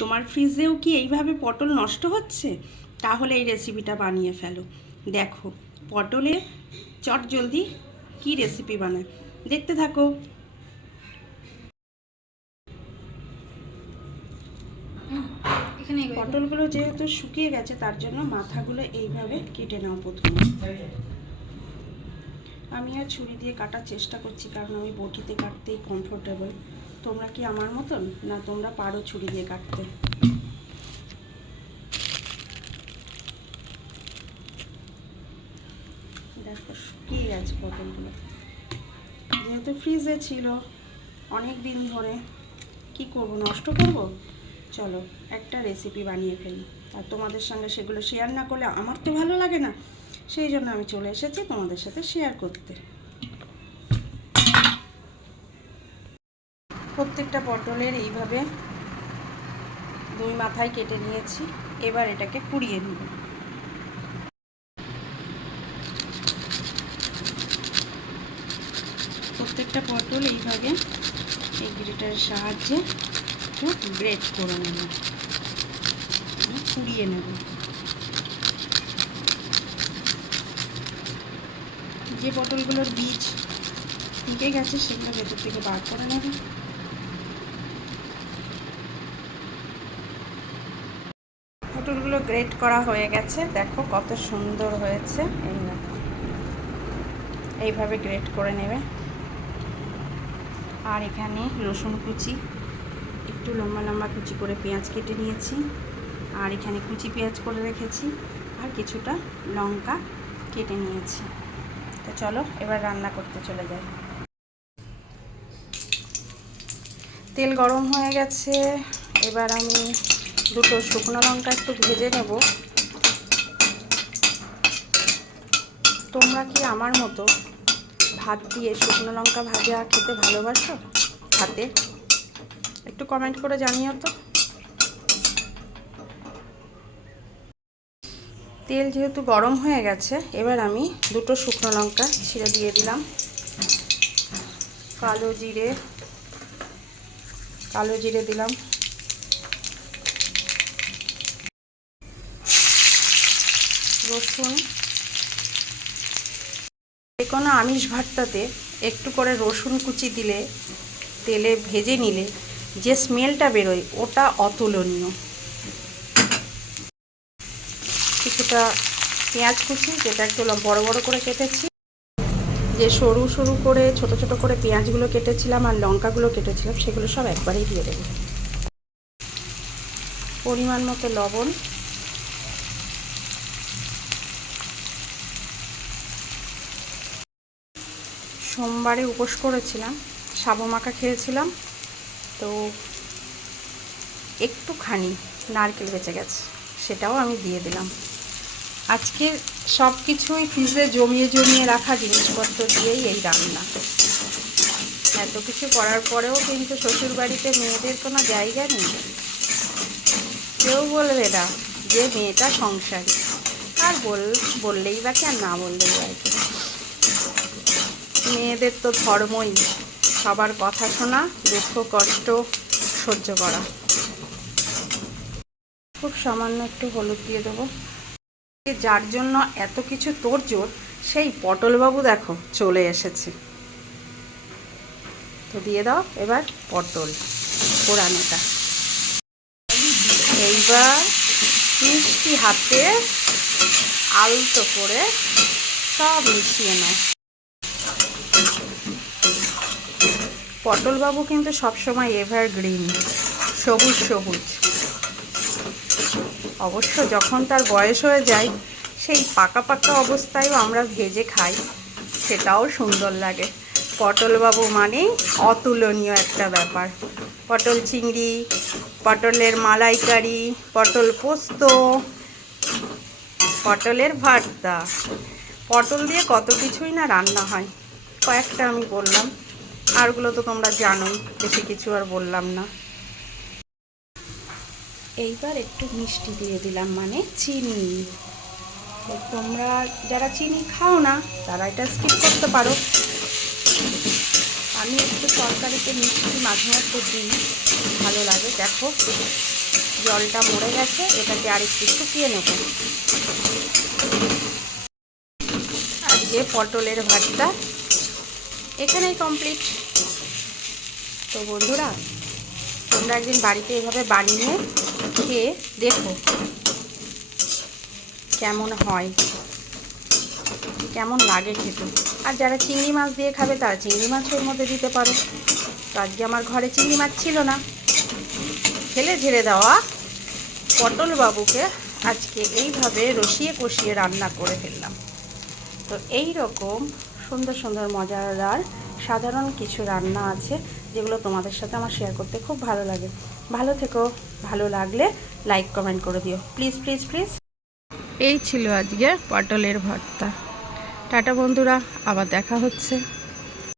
তোমার ফ্রিজেও কি এইভাবে পটল নষ্ট হচ্ছে? তাহলে এই রেসিপিটা বানিয়ে ফেলো। দেখো পটলে চট জলদি কি রেসিপি বানায়? দেখতে থাকো। পটলগুলো যেহেতু শুকিয়ে গেছে তার জন্য মাথাগুলো এইভাবে কেটে নাও প্রথমে। আমি আর ছুরি দিয়ে কাটার চেষ্টা করছি কারণ আমি বটিতে কাটতেই কমফোর্টেবল তোমরা কি আমার মতন? না, তোমরা পারো ছুরি দিয়ে কাটতে। দেখো শুকিয়ে গেছে পটলগুলো যেহেতু ফ্রিজে ছিল, অনেক দিন ধরে, কি করব, নষ্ট করব? চলো, একটা রেসিপি বানিয়ে ফেলি। আর তোমাদের সঙ্গে সেগুলো শেয়ার না করলে আমার তো ভালো লাগে না। সেই জন্য আমি চলে এসেছি তোমাদের সাথে শেয়ার করতে। প্রত্যেকটা পটলের এইভাবে দুই মাথায় কেটে নিয়েছি। এবার এটাকে কুড়িয়ে নিব। প্রত্যেকটা পটল এইভাবে এই গ্রেটারের সাহায্যে একটু গ্রেট করে নেব। কুড়িয়ে নেব। যে পটলগুলোর বীজ থেকে গেছে সেগুলো ভেতর থেকে বার করে নেব। পটলগুলো গ্রেট করা হয়ে গেছে। দেখো কত সুন্দর হয়েছে। এই এইভাবে গ্রেট করে নেবে। আর এখানে রসুন কুচি। একটু লম্বা লম্বা কুচি করে পেঁয়াজ কেটে নিয়েছি। আর এখানে কুচি পেঁয়াজ করে রেখেছি। আর কিছুটা লঙ্কা কেটে নিয়েছি। তো চলো, এবার রান্না করতে চলে যাই। তেল গরম হয়ে গেছে। এবার আমি দুটো শুকনো লঙ্কা একটু ভেজে নেব। তোমরা কি আমার মতো ভাত দিয়ে শুকনো লঙ্কা ভাজা খেতে ভালোবাসো? ভাতে? একটু কমেন্ট করে জানিও তো। তেল যেহেতু গরম হয়ে গেছে, এবার আমি দুটো শুকনো লঙ্কা ছিঁড়ে দিয়ে দিলাম। কালো জিরে কালো জিরে দিলাম। রসুন, যে কোনো আমিষ ভর্তাতে একটু করে রসুন কুচি দিলে, তেলে ভেজে নিলে যে স্মেলটা বেরোয় ওটা অতুলনীয়। কিছুটা পেঁয়াজ কুচি, যেটা একটু বড় বড় করে কেটেছি। যে সরু সরু করে, ছোট ছোট করে পেঁয়াজগুলো কেটেছিলাম আর লঙ্কাগুলো কেটেছিলাম, সেগুলো সব একবারেই দিয়ে দেবো। পরিমাণ মতো লবণ সোমবারে উপোস করেছিলাম, সাবু মাখা খেয়েছিলাম, তো একটুখানি নারকেল বেঁচে গেছে, সেটাও আমি দিয়ে দিলাম। আজকে সব কিছুই ফ্রিজে জমিয়ে জমিয়ে রাখা জিনিসপত্র দিয়েই এই রান্না। এত কিছু করার পরেও কিন্তু শ্বশুরবাড়িতে মেয়েদের কোনো জায়গা নেই। কেউ বলবে না যে মেয়েটা সংসারী, আর বল, বললেই বা কি আর না বললেই বা মেয়েদের তো ধর্মই। সবার কথা শোনা, দুঃখ, কষ্ট, সহ্য করা। খুব সামান্য একটু হলুদ দিয়ে দেবো। যার জন্য এত কিছু তোড়জোড় সেই পটলবাবু দেখো চলে এসেছে। তো দিয়ে দাও এবার পটল, পোড়ানোটা। এইবার মিষ্টি হাতে আলতো করে সব মিশিয়ে নাও। পটলবাবু কিন্তু সবসময় এভারগ্রিন সবুজ সবুজ। অবশ্য যখন তার বয়স হয়ে যায়, সেই পাকা পাকা অবস্থায়ও আমরা ভেজে খাই, সেটাও সুন্দর লাগে। পটলবাবু মানেই অতুলনীয় একটা ব্যাপার। পটল চিংড়ি, পটলের মালাইকারি, পটল পোস্ত, পটলের ভর্তা। পটল দিয়ে কত কিছুই না রান্না হয়। কয়েকটা আমি বললাম। আরগুলো তো তোমরা জানোই, বেশি কিছু আর বললাম না। এইবার একটু মিষ্টি দিয়ে দিলাম মানে চিনি। তোমরা যারা চিনি খাও না, তারা এটা স্কিপ করতে পারো। আমি একটু তরকারিতে মিষ্টি মাঝে মধ্যে দিই, ভালো লাগে। দেখো, জলটা মরে গেছে, এটাকে আরেকটু শুকিয়ে নেব। আজকে পটলের ভাতটা এখানেই কমপ্লিট তো বন্ধুরা, তোমরা একদিন বাড়িতে এভাবে বানিয়ে খেয়ে দেখো কেমন হয়। কেমন লাগে খেতে। আর যারা চিংড়ি মাছ দিয়ে খাবে, তারা চিংড়ি মাছের মধ্যে দিতে পারো। তো আজকে আমার ঘরে চিংড়ি মাছ ছিল না। ফেলে ঝেড়ে দেওয়া পটল বাবুকে আজকে এইভাবে রসিয়ে কষিয়ে রান্না করে ফেললাম। তো এই রকম সুন্দর সুন্দর মজাদার সাধারণ কিছু রান্না আছে, যেগুলো তোমাদের সাথে আমার শেয়ার করতে খুব ভালো লাগে। ভালো থেকো, ভালো লাগলে লাইক কমেন্ট করে দিও। প্লিজ প্লিজ প্লিজ এই ছিল আজকে পটলের ভর্তা। টাটা বন্ধুরা, আবার দেখা হচ্ছে।